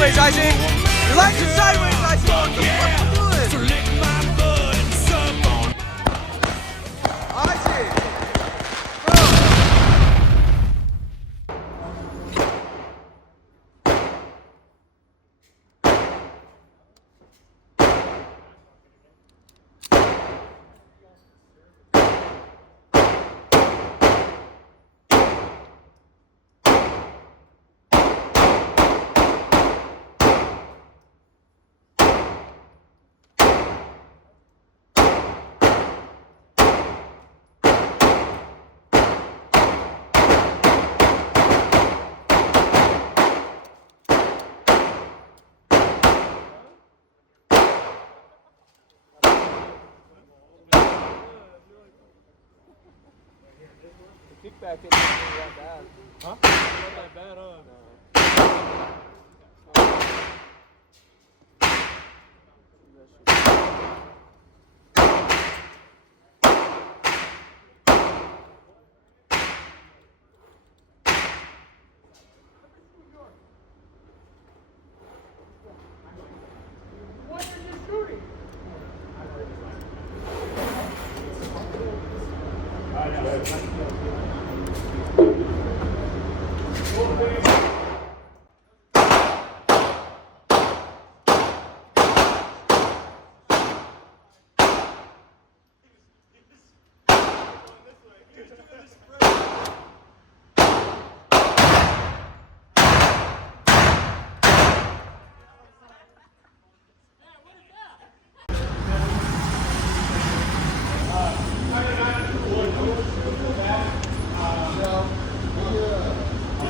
sideways, Isaac. Relax it sideways, Isaac. What the fuck are you doing? Isaac. Kickback isn't that bad. Huh? Not that bad, huh? What are you shooting?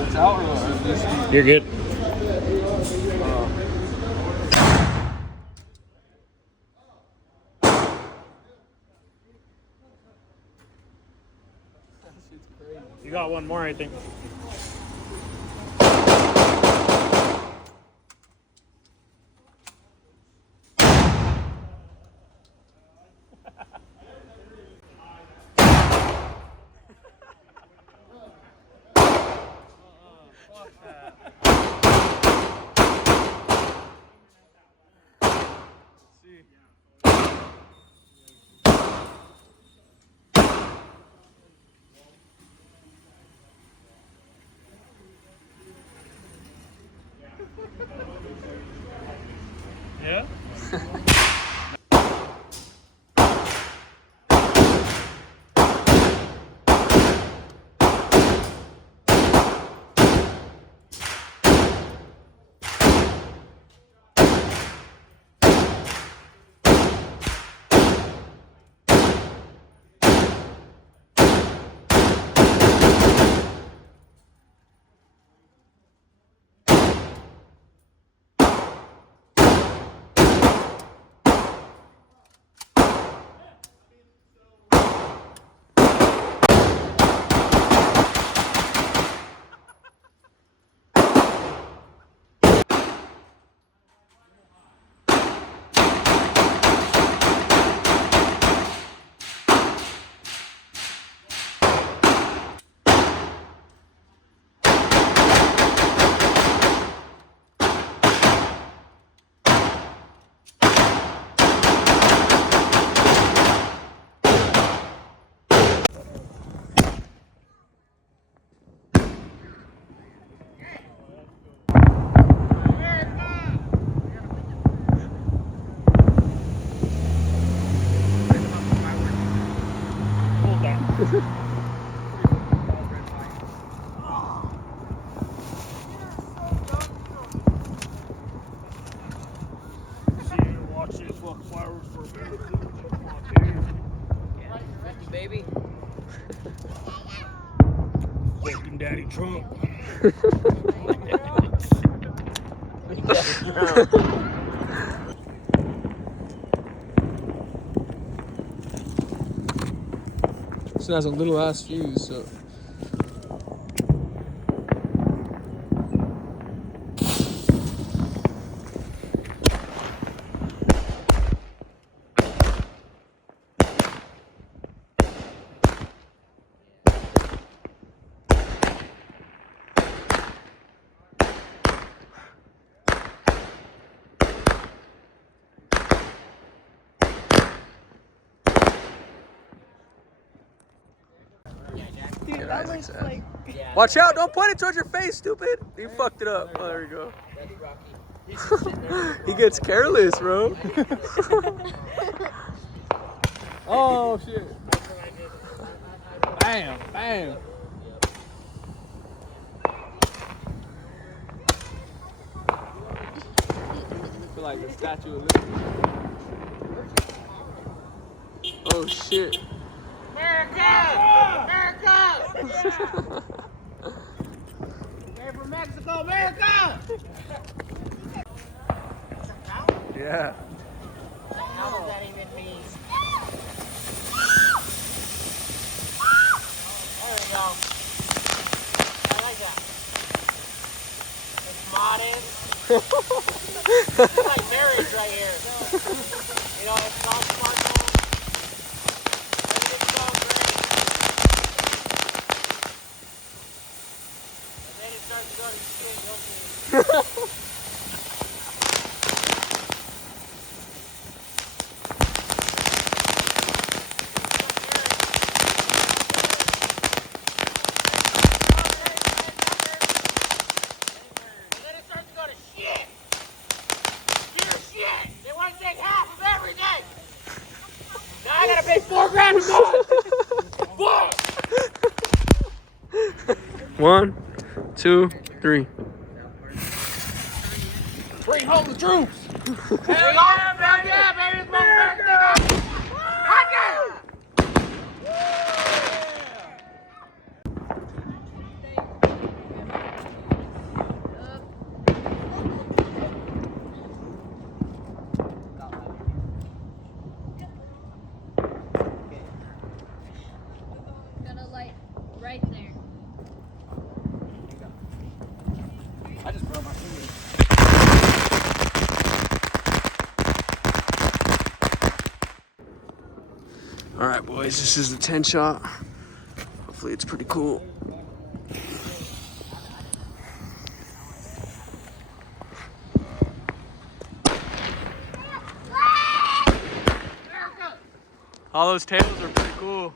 It's out or You're good. You got one more, I think. Yeah? Hold on. Watch this fucking fireworks for a minute. Come on, dude. 50, baby. Fucking Daddy Trump. This one has a little ass fuse, so. Isaac's ass. Like, Watch out! Don't point it towards your face, stupid! You fucked it up. Oh, there you go. He gets careless, bro. Oh shit. Bam, bam. I feel like the Statue of Liberty. Oh shit. America! They're from Mexico, America! Yeah. How does that even mean? There we go. I like that. It's modern. It's like marriage right here. You know, it's not smartphone. Everything's going great. And then it starts to go to shit, you'll see. I gotta pay $4 grand a month. Fuck! 1, 2, 3. Bring home the troops. Hell yeah, baby! It's my birthday! Hot gonna light right there. I just broke my finger. All right, boys. This is the 10 shot. Hopefully, it's pretty cool. All those tables are pretty cool.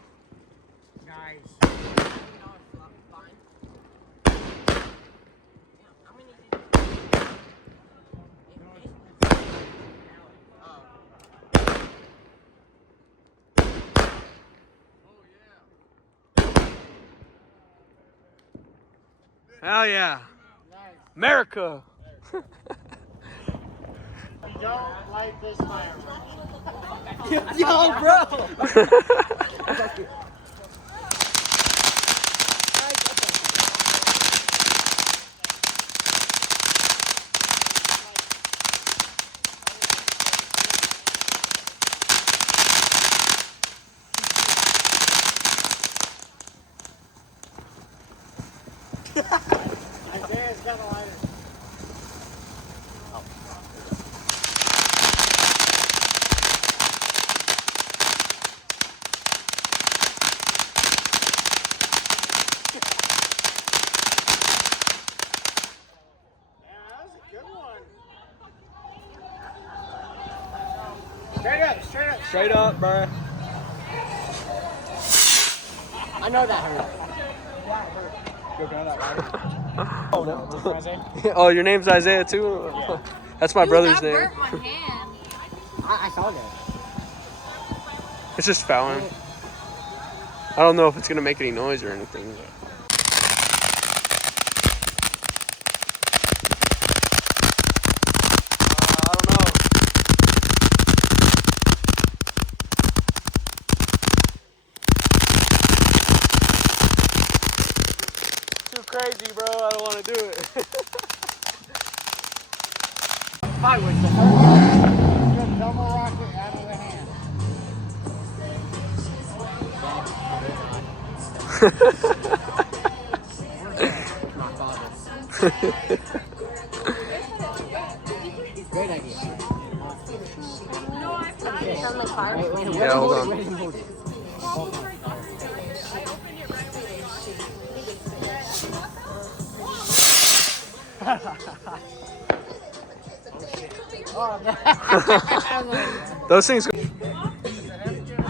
Hell yeah. America. Don't light this firework. Yo, bro. Isaiah's got a lighter. Straight up, straight up. Straight up, bro. I know that hurt. Oh, no. Oh, your name's Isaiah too? That's my brother's That name. burnt my hand. I saw that. It's just fouling. I don't know if it's gonna make any noise or anything. But. I don't know. Too crazy, bro. I don't want to do it. Fireworks, the whole rocket. Just double rocket out of the hand. Great idea. Yeah, hold on. Those things.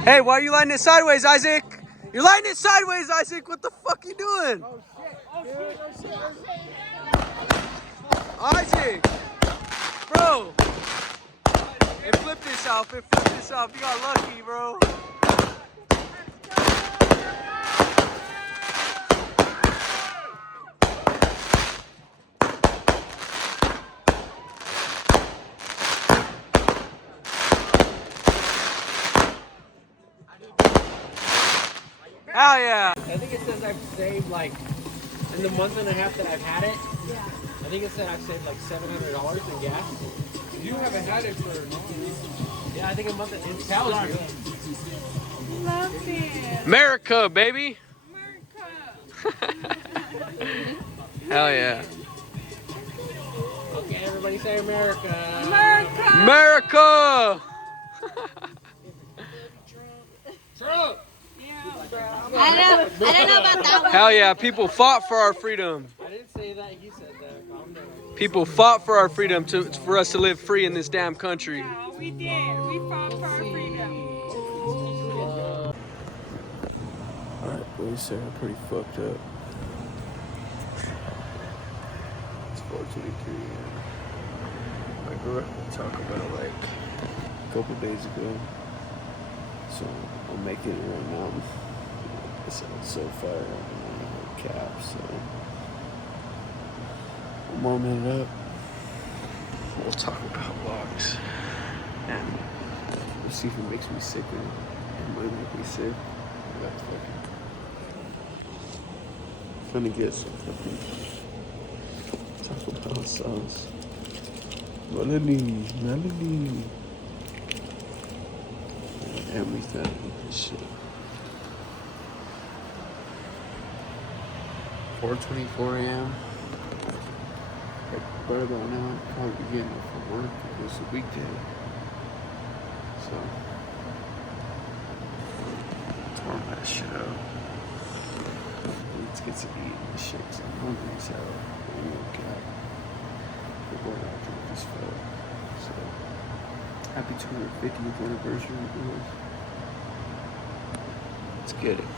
Hey, why are you lighting it sideways, Isaac? You're lighting it sideways, Isaac. What the fuck you doing? Oh shit. Dude, oh shit. Isaac! Bro! It flipped itself. It flipped itself. You got lucky, bro. Hell yeah! I think it says I've saved like in the month and a half that I've had it. Yeah. I think it said I've saved like $700 in gas. You haven't had it for Yeah, I think a month. It tells you. Love it. America, baby! America. Hell yeah. Okay, everybody say America. America. America! Trump. I don't know about that one. Hell yeah, people fought for our freedom. I didn't say that. He said that. Calm down. People fought for our freedom for us to live free in this damn country. Yeah, we did. We fought for our freedom. Alright, boys, are pretty fucked up. It's 4:23. I grew up talking about it like a couple days ago. So I'm making it right now. It sounds so fire up in cap, so I'm warming it up. We'll talk about logs. And we'll see if it makes me sick or not. It might make me sick. That's fucking. Trying to get some fucking Taco Bell sauce. Melanie. Damn, we gotta eat this shit. 4:24 a.m. Right about now, I'm probably getting up from work because it's a weekday. So, tore that shit up. Let's get some eat and shit, 'cause I'm hungry as hell. I'm okay. We're going out to this fella. So, happy 250th anniversary, boys. Let's get it.